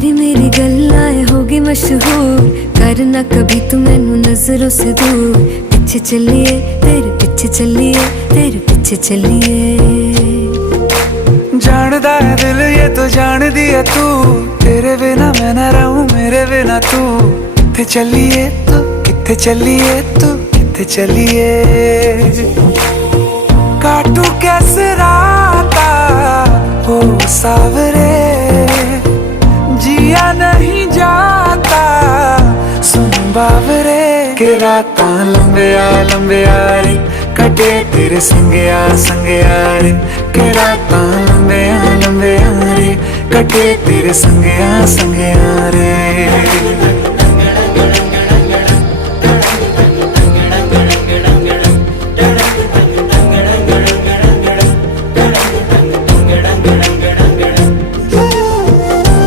तेरी मेरी गल्लाएं होगी मशहूर, करना कभी तू मैनू नजरों से दूर। पीछे चलिए तेरे पीछे चलिए, तेरे पीछे चलिए। जानदा है दिल ये तो जान दिया तू, तेरे बिना मैं ना रहूं मेरे बिना तू। किथे चलिए तू, किथे चलिए तू, किथे चलिए। काटू कैसे राता हो सावरे, जिया नहीं जाता सुन बावरे। के राता लंबिया लंबिया रे, कटे तेरे संगया संगया रे। के राता लंबिया लंबिया रे, कटे तेरे संगया संगया रे।